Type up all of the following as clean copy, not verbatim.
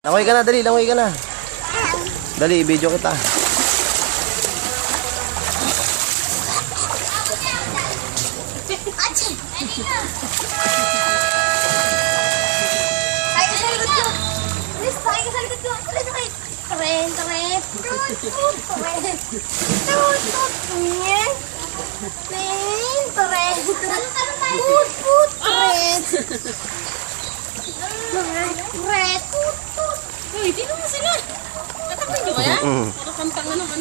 Langoy ka na, dali, langoy ka na. Dali, video kita. Uy, dito mo sila. Tatakpan nyo kaya? Nakakantang na naman.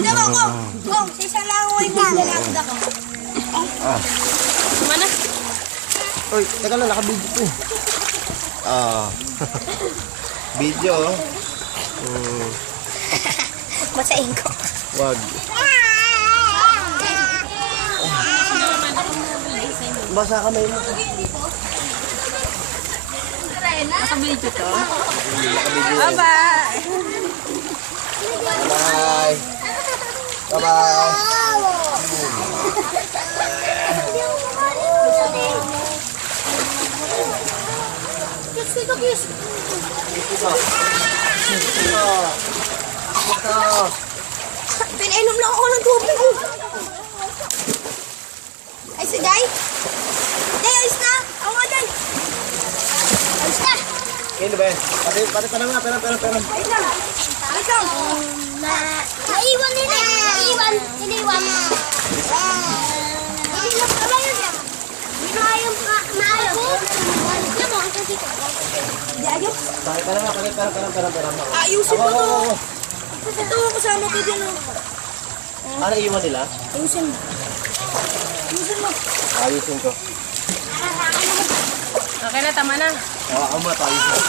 Diba ko? Kung, sisa lang ako yung gagalakad ako. Mana? Uy, teka lang, naka-video to. Video, oh. Masain ko. Wag. Basa kamay mo. Nakabidyo to? Naka-video. Bye-bye! Bye. Bye-bye. Kiss, dito, kiss. Pinainom lang ako ng tubig. Ay, si Jai? Jai, ayos na. Ako nga, Jai. Ayos na. Kaya ba yan? Pati pa na nga, pera. Ayos lang. Ayos lang. Naiwan nila. Iniwan. Iniwan pala yun. Hindi na ayaw maayaw. Yan mo, ang kasi ko. Di ayaw. Pera. Ayusin mo to. Oo. Ito, kasama ko din. Ano iwan nila? Ayusin mo. Ayusin mo. Ayusin ko. Okay na, tama na. Ako mo, ayusin.